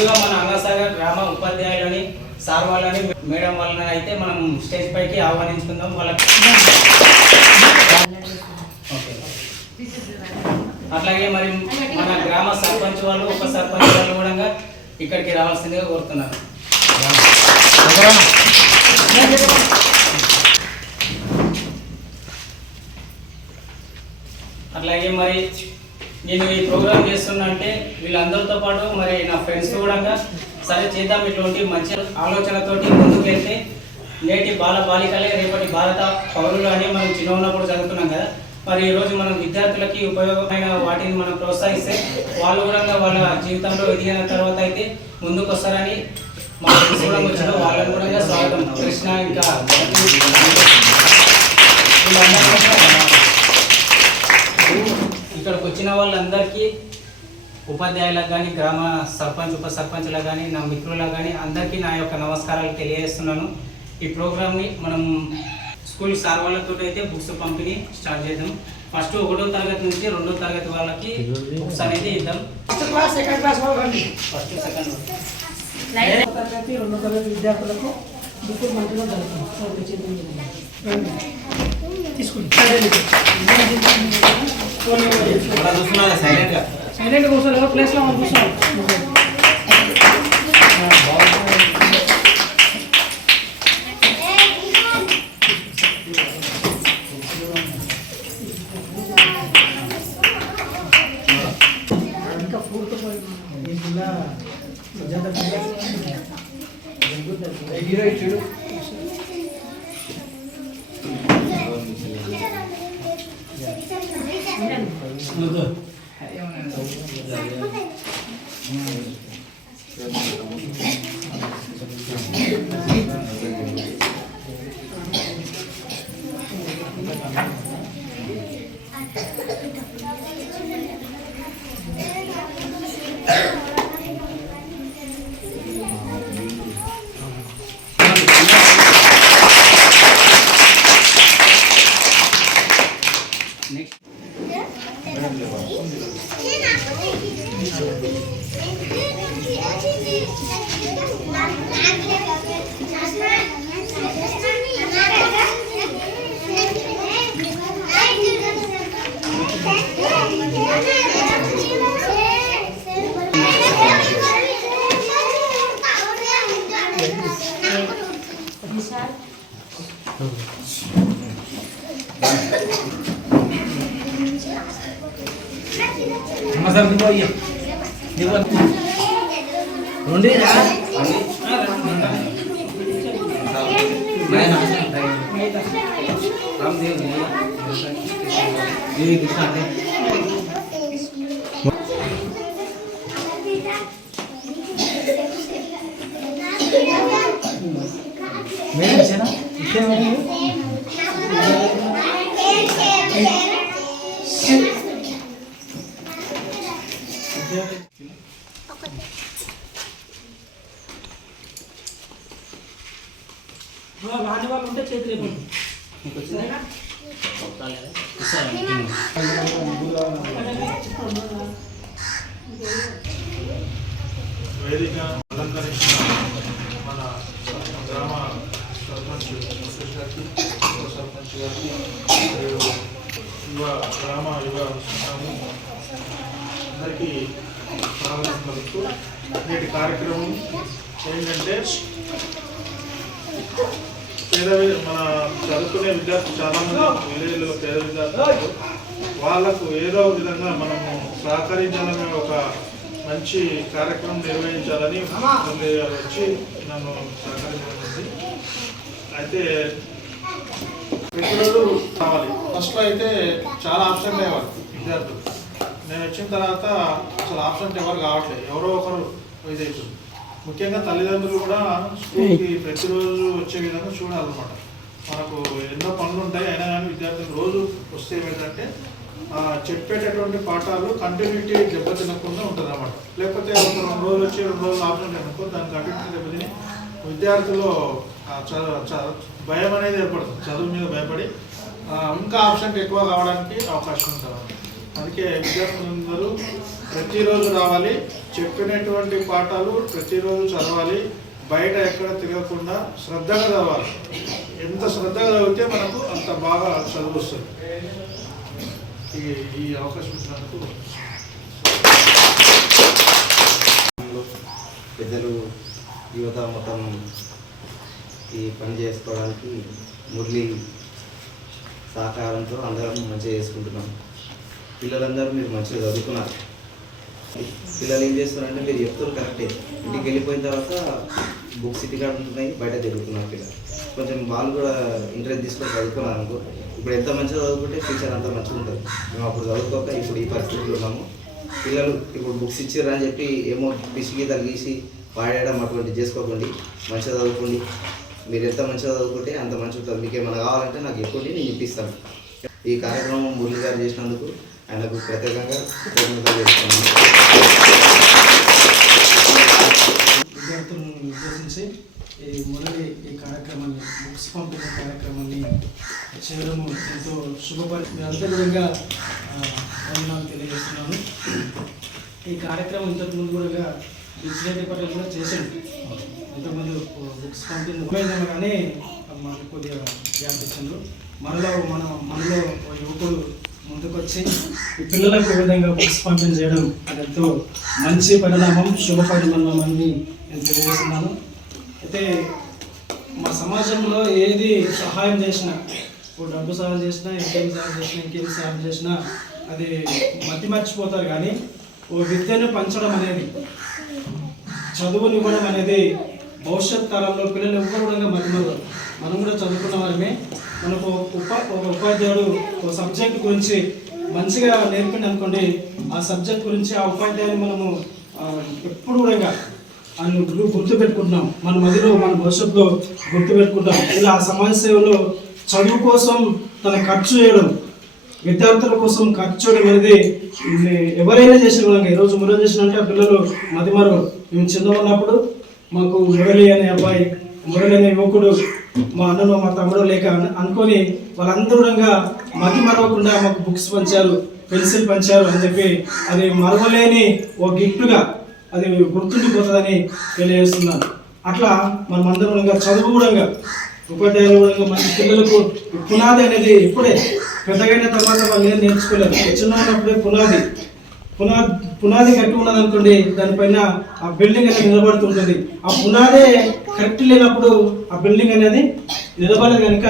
ముందుగా మన అంగసాగర్ గ్రామ ఉపాధ్యాయులని సార్ వాళ్ళని మేడం వాళ్ళని అయితే మనం స్టేజ్ పైకి ఆహ్వానించుకుందాం. వాళ్ళకి అట్లాగే మరి మన గ్రామ సర్పంచ్ వాళ్ళు ఉప సర్పంచ్ వాళ్ళు కూడా ఇక్కడికి రావాల్సిందిగా కోరుతున్నారు. అట్లాగే మరి నేను ఈ ప్రోగ్రామ్ చేస్తున్నా అంటే వీళ్ళందరితో పాటు మరి నా ఫ్రెండ్స్ కూడా సరే చేద్దాం, ఇటువంటి మంచి ఆలోచనతోటి ముందుకు వెళ్తే నేటి బాల బాలికలే రేపటి భారత పౌరులు అని మనం చిన్న ఉన్నప్పుడు చదువుతున్నాం కదా. మరి ఈరోజు మనం విద్యార్థులకి ఉపయోగమైన వాటిని మనం ప్రోత్సహిస్తే వాళ్ళు కూడా వాళ్ళ జీవితంలో ఎదిగిన తర్వాత అయితే ముందుకు వస్తారని మా ఫ్రెండ్స్ కూడా వచ్చిన వాళ్ళని కూడా స్వాగతం. కృష్ణ ఇంకా ఇక్కడికి వచ్చిన వాళ్ళందరికీ ఉపాధ్యాయులకు కానీ గ్రామ సర్పంచ్ ఉప సర్పంచ్లకు కానీ నా మిత్రులకు కానీ అందరికీ నా యొక్క నమస్కారాలు తెలియజేస్తున్నాను. ఈ ప్రోగ్రామ్ని మనం స్కూల్ సార్ వాళ్ళతో అయితే బుక్స్ పంపిణీ స్టార్ట్ చేద్దాం. ఫస్ట్ 1వ తరగతి నుంచి 2వ తరగతి వాళ్ళకి బుక్స్ అనేది ఇద్దాం. ఫస్ట్ క్లాస్ సెకండ్ క్లాస్ వాళ్ళకి ఫస్ట్ సెకండ్ తరగతి 2వ తరగతి విద్యార్థులకు బుక్కులు మంచిగా జరుగుతుంది. తీసుకోండి సైలెంట్ కూర్చోలేదు ప్లేస్లో మనం కూర్చోవాలి. ఇంకా పూర్తిపోయి రాని వాళ్ళు ఉంటే చేతులు ఇవ్వండి. వేదిక అలంకరించిన మన గ్రామ సర్పంచ్ గారికి ఉప సర్పంచ్ గారికి గ్రామ యువ అందరికీ స్వాగతం పలుకుతూ నేటి కార్యక్రమం ఏంటంటే మన చదువుకునే విద్యార్థులు చాలామంది విలేజ్లో పేద విద్యార్థులు వాళ్ళకు ఏదో విధంగా మనము సహకరించాలనే ఒక మంచి కార్యక్రమం నిర్వహించాలని వచ్చి నన్ను సహకరించాలి. అయితే ప్రతిరోజు కావాలి. ఫస్ట్లో అయితే చాలా ఆప్షన్లు అయ్యేవారు విద్యార్థులు. నేను వచ్చిన తర్వాత అసలు ఆప్షన్స్ ఎవరు కావట్లేదు, ఎవరో ఒకరు ఇదవుతుంది. ముఖ్యంగా తల్లిదండ్రులు కూడా స్కూల్కి ప్రతిరోజు వచ్చే విధంగా చూడాలన్నమాట. మనకు ఎన్నో పనులు ఉంటాయి, అయినా కానీ విద్యార్థులు రోజు వస్తే ఏమిటంటే చెప్పేటటువంటి పాఠాలు కంటిన్యూటీ దెబ్బతినకుండా ఉంటుంది అన్నమాట. లేకపోతే ఒక 2 రోజులు వచ్చి 2 రోజులు ఆప్షన్ అనుకో దాని కంటిన్యూటీ దెబ్బతిని విద్యార్థులు భయం అనేది ఏర్పడుతుంది. చదువు మీద భయపడి ఇంకా ఆప్షన్ ఎక్కువ కావడానికి అవకాశం ఉంటుంది. అందుకే విద్యార్థులందరూ ప్రతిరోజు రావాలి, చెప్పినటువంటి పాఠాలు ప్రతిరోజు చదవాలి, బయట ఎక్కడ తిరగకుండా శ్రద్ధగా చదవాలి. ఎంత శ్రద్ధగా చదివితే మనకు అంత బాగా చదువు వస్తుంది. ఈ అవకాశం ఇచ్చినందుకు పెద్దలు యువత మొత్తం ఈ పని చేసుకోవడానికి మురళి సహకారంతో అందరం మంచిగా చేసుకుంటున్నాం. పిల్లలందరూ మీరు మంచిగా చదువుకున్నారు. పిల్లలు ఏం చేస్తున్నారంటే మీరు చెప్తారు కరెక్టే, ఇంటికి వెళ్ళిపోయిన తర్వాత బుక్స్ ఇంటికాడ ఉంటున్నాయి, బయట తిరుగుతున్నారు పిల్లలు. కొంచెం వాళ్ళు కూడా ఇంట్రెస్ట్ తీసుకొని చదువుకున్నారు అనుకో, ఇప్పుడు ఎంత మంచిగా చదువుకుంటే ఫ్యూచర్ అంత మంచిగా ఉంటుంది. మేము అప్పుడు చదువుకోక ఇప్పుడు ఈ పరిస్థితుల్లో ఉన్నాము. పిల్లలు ఇప్పుడు బుక్స్ ఇచ్చారు అని చెప్పి ఏమో పిసికి తగిసి పాడేయడం అటువంటి చేసుకోకండి, మంచిగా చదువుకోండి. మీరు ఎంత మంచిగా చదువుకుంటే అంత మంచిగా ఉంటుంది. మీకు ఏమైనా కావాలంటే నాకు చెప్పండి, నేను ఇప్పిస్తాను. ఈ కార్యక్రమం మురళి గారు చేసినందుకు ఆయనకు ప్రత్యేకంగా కృతజ్ఞతలు చేస్తున్నాను. విద్యార్థులను ఉద్దేశించి ఈ మొదటి ఈ కార్యక్రమాన్ని బుక్స్ పంపిణీ కార్యక్రమాన్ని చేయడము ఎంతో శుభపరి అంతర్గతంగా వందనాలు తెలియజేస్తున్నాను. ఈ కార్యక్రమం ఇంతకుముందు కూడా డిజిటల్ డిపార్ట్మెంట్ కూడా చేశాను. ఇంతకుముందు బుక్స్ పంపిణీ కానీ మాకు కొద్దిగా గ్యాప్ ఇచ్చారు. మనలో యువకుడు ముందుకొచ్చి ఈ పిల్లలకు ఈ విధంగా బుక్స్ పంపిణీ చేయడం అది ఎంతో మంచి పరిణామం, శుభ పరిణామం అని నేను తెలియజేస్తున్నాను. అయితే మా సమాజంలో ఏది సహాయం చేసినా, ఇప్పుడు డబ్బు సహాయం చేసినా, ఇంకేం సహాయం చేసినా, ఇంకేం సహాయం చేసినా అది మర్చిపోతారు. కానీ ఓ విద్యను పంచడం అనేది, చదువునివ్వడం అనేది భవిష్యత్ తరంలో పిల్లలు ఎవ్వరు కూడా మర్చిపోతారు. మనం కూడా చదువుకున్న వారమే. మనకు ఒక ఉపాధ్యాయుడు ఒక సబ్జెక్ట్ గురించి మంచిగా నేర్పింది అనుకోండి, ఆ సబ్జెక్ట్ గురించి ఆ ఉపాధ్యాయుని మనము ఎప్పుడు కూడా గుర్తుపెట్టుకుంటున్నాం, మన మదిలో మన భవిష్యత్తులో గుర్తుపెట్టుకుంటాం. ఇలా సమాజ సేవలో చదువు కోసం తన ఖర్చు చేయడం, విద్యార్థుల కోసం ఖర్చు చేయడం అనేది ఎవరైనా చేసిన విధంగా ఈరోజు మురళి చేసినంటే ఆ పిల్లలు మదిమరు. మేము చిన్న ఉన్నప్పుడు మాకు మురళి అనే అబ్బాయి, మురళి అనే యువకుడు మా అన్నను మా తమ్ముడు లేక అనుకొని వాళ్ళందరూ మతి మరవకుండా మాకు బుక్స్ పంచారు, పెన్సిల్ పంచారు అని చెప్పి అది మరవలేని ఓ గిఫ్ట్గా అది గుర్తుండిపోతుందని తెలియజేస్తున్నాను. అట్లా మనమందరం చదువు కూడా ఉపాధ్యాయులు కూడా మంచి పిల్లలకు పునాది అనేది ఇప్పుడే పెద్దగైన తర్వాత వాళ్ళు ఏం నేర్చుకోలేరు. చిన్న ఉన్నప్పుడే పునాది కట్టి ఉన్నది అనుకోండి, దానిపైన ఆ బిల్డింగ్ అనేది నిలబడుతుంటుంది. ఆ పునాదే కరెక్ట్ లేనప్పుడు ఆ బిల్డింగ్ అనేది నిలబడలేదు. కనుక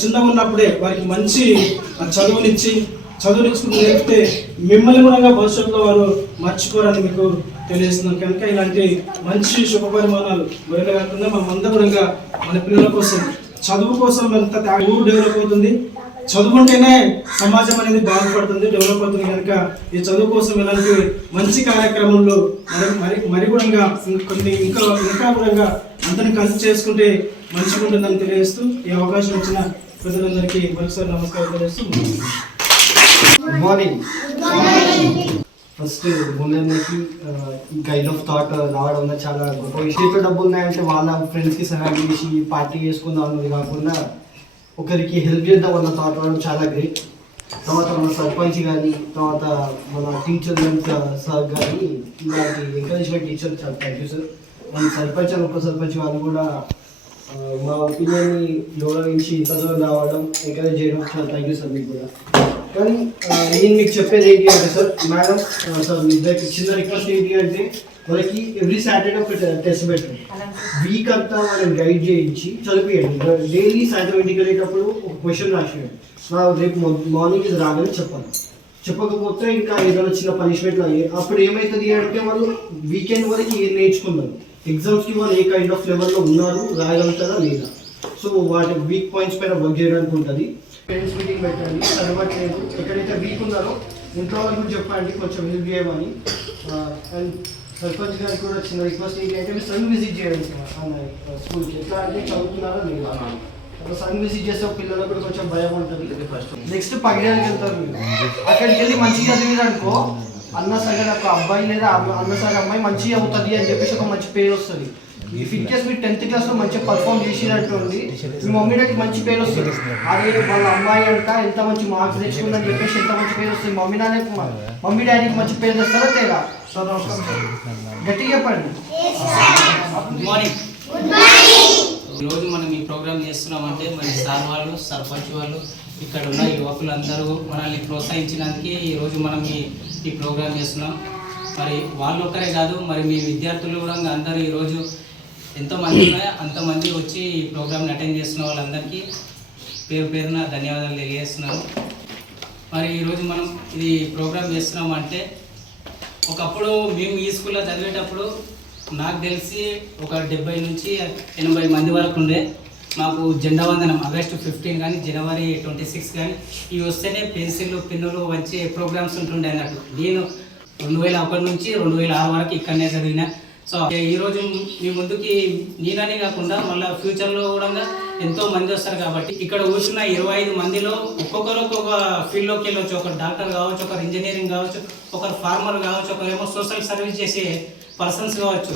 చిన్నగా ఉన్నప్పుడే వారికి మంచి చదువునిచ్చుకుని నేర్పితే మిమ్మల్ని కూడా భవిష్యత్తులో వారు మర్చిపోరని మీకు తెలియజేస్తున్నారు. కనుక ఇలాంటి మంచి శుభ పరిమాణాలు బయట కాకుండా మనమంతా కూడా మన పిల్లల కోసం, చదువు కోసం ఎంత ఊరు డెవలప్ అవుతుంది, చదువుకుంటేనే సమాజం అనేది బాగుపడుతుంది, డెవలప్ అవుతుంది. కనుక ఈ చదువు కోసం ఇలాంటి మంచి కార్యక్రమంలో మరి కూడా కొన్ని ఇంకా కూడా అందరిని కలిసి చేసుకుంటే మంచిగా ఉంటుందని తెలియజేస్తూ ఈ అవకాశం ఇచ్చిన ప్రజలందరికీ మరోసారి నమస్కారం తెలియజేస్తూ గుడ్ మార్నింగ్. ఫస్ట్ ముందరికి ఈ కైండ్ ఆఫ్ థాట్ రావడం చాలా గొప్ప విషయం. డబ్బులు ఉన్నాయంటే వాళ్ళ ఫ్రెండ్స్కి సహాయం చేసి పార్టీ చేసుకుందాం అన్నది కాకుండా ఒకరికి హెల్ప్ చేద్దాం అన్న థాట్ రావడం చాలా గ్రేట్. తర్వాత మన సర్పంచ్ కానీ, తర్వాత మన టీచర్ సార్ కానీ ఇలాంటి ఎంకరేజ్మెంట్ టీచర్ చాలా థ్యాంక్ యూ సార్. మన సర్పంచ్ అని ఉప సర్పంచ్ వాళ్ళు కూడా మా ఒపీనియన్ని గౌరవించి చదువు రావడం, ఎంకరేజ్ చేయడం చాలా థ్యాంక్ యూ సార్ మీకు కూడా. కానీ నేను మీకు చెప్పేది ఏంటి అంటే సార్, మేడం సార్ మీ ఇద్దరికి చిన్న రిక్వెస్ట్ ఏంటి అంటే, మనకి ఎవ్రీ సాటర్డే ఒక టెస్ట్ పెట్టండి. వీక్ అంతా మనం గైడ్ చేయించి చదివియండి. డైలీ సాయంత్రం ఇంటికి వెళ్ళేటప్పుడు ఒక క్వశ్చన్ రాసేయండి. రేపు మార్నింగ్ ఇది రాగానే చెప్పాలి. చెప్పకపోతే ఇంకా ఏదైనా చిన్న పనిష్మెంట్లు అయ్యి అప్పుడు ఏమవుతుంది అంటే వాళ్ళు వీకెండ్ వరకు ఏం నేర్చుకున్నారు, ఎగ్జామ్స్కి వాళ్ళు ఏ కైండ్ ఆఫ్ లెవెల్లో ఉన్నారు, రాయగలుగుతారా లేదా. సో వాటి వీక్ పాయింట్స్ పైన వర్క్ చేయడానికి ఉంటుంది. పేరెంట్స్ మీటింగ్ పెట్టండి, చదవట్లేదు, ఎక్కడైతే వీక్ ఉన్నారో ఇంట్లో వాళ్ళకి చెప్పండి, కొంచెం హెల్ప్ చేయమని. అండ్ సర్పంచ్ గారికి కూడా చిన్న రిక్వెస్ట్ ఏంటి అంటే, మీరు సన్ విజిట్ చేయండి స్కూల్కి. ఎట్లా అంటే చదువుతున్నారా లేదా, సన్ విజిట్ చేస్తే పిల్లలకు కూడా కొంచెం భయం ఉంటుంది. నెక్స్ట్ పగిడానికి వెళ్తారు మీరు, అక్కడికి వెళ్ళి మంచిగా చదివిరు అనుకో, అన్న సగం ఒక అబ్బాయి లేదా అన్న సగం అమ్మాయి మంచిగా అవుతుంది అని చెప్పేసి ఒక మంచి పేరు వస్తుంది. ఇఫ్ ఇన్ కేస్ మీరు 10th క్లాస్లో మంచిగా పర్ఫామ్ చేసినట్టుంది మీ మమ్మీ డాడీకి మంచి పేరు వస్తుంది. అదే వాళ్ళ అమ్మాయి అంట ఎంత మంచి మార్క్స్ తెచ్చుకుందని చెప్పేసి ఎంత మంచి పేరు వస్తుంది. మమ్మీ డాడీకి మంచి పేరు తెస్తారా తేడా? గట్టిగా చెప్పండి. Good morning. ఈరోజు మనం ఈ ప్రోగ్రామ్ చేస్తున్నామంటే మరి సార్ వాళ్ళు, సర్పంచ్ వాళ్ళు, ఇక్కడ ఉన్న యువకులందరూ మనల్ని ప్రోత్సహించినందుకు ఈరోజు మనం ఈ ప్రోగ్రామ్ చేస్తున్నాం. మరి వాళ్ళు ఒక్కరే కాదు, మరి మీ విద్యార్థులు కూడా అందరూ ఈరోజు ఎంతోమంది ఉన్నాయో అంతమంది వచ్చి ఈ ప్రోగ్రామ్ని అటెండ్ చేస్తున్న వాళ్ళందరికీ పేరున ధన్యవాదాలు తెలియజేస్తున్నాను. మరి ఈరోజు మనం ఇది ప్రోగ్రామ్ చేస్తున్నామంటే ఒకప్పుడు మేము ఈ స్కూల్లో చదివేటప్పుడు నాకు తెలిసి ఒక 70 నుంచి 80 మంది వరకు ఉండే. మాకు జెండా వందనం ఆగస్టు 15 కానీ జనవరి 26 కానీ ఇవి వస్తేనే పెన్సిళ్ళు పెన్నులు వచ్చే ప్రోగ్రామ్స్ ఉంటుండే అన్నట్టు. నేను 2001 నుంచి 2006 వరకు ఇక్కడనే చదివిన. సో ఈరోజు మీ ముందుకి నేననే కాకుండా మళ్ళీ ఫ్యూచర్లో కూడా ఎంతో మంది వస్తారు కాబట్టి ఇక్కడ కూర్చున్న 25 మందిలో ఒక్కొక్కరు ఒక్కొక్క ఫీల్డ్లోకి వెళ్ళవచ్చు. ఒకరు డాక్టర్ కావచ్చు, ఒకరు ఇంజనీరింగ్ కావచ్చు, ఒకరు ఫార్మర్ కావచ్చు, ఒకరేమో సోషల్ సర్వీస్ చేసే పర్సన్స్ కావచ్చు.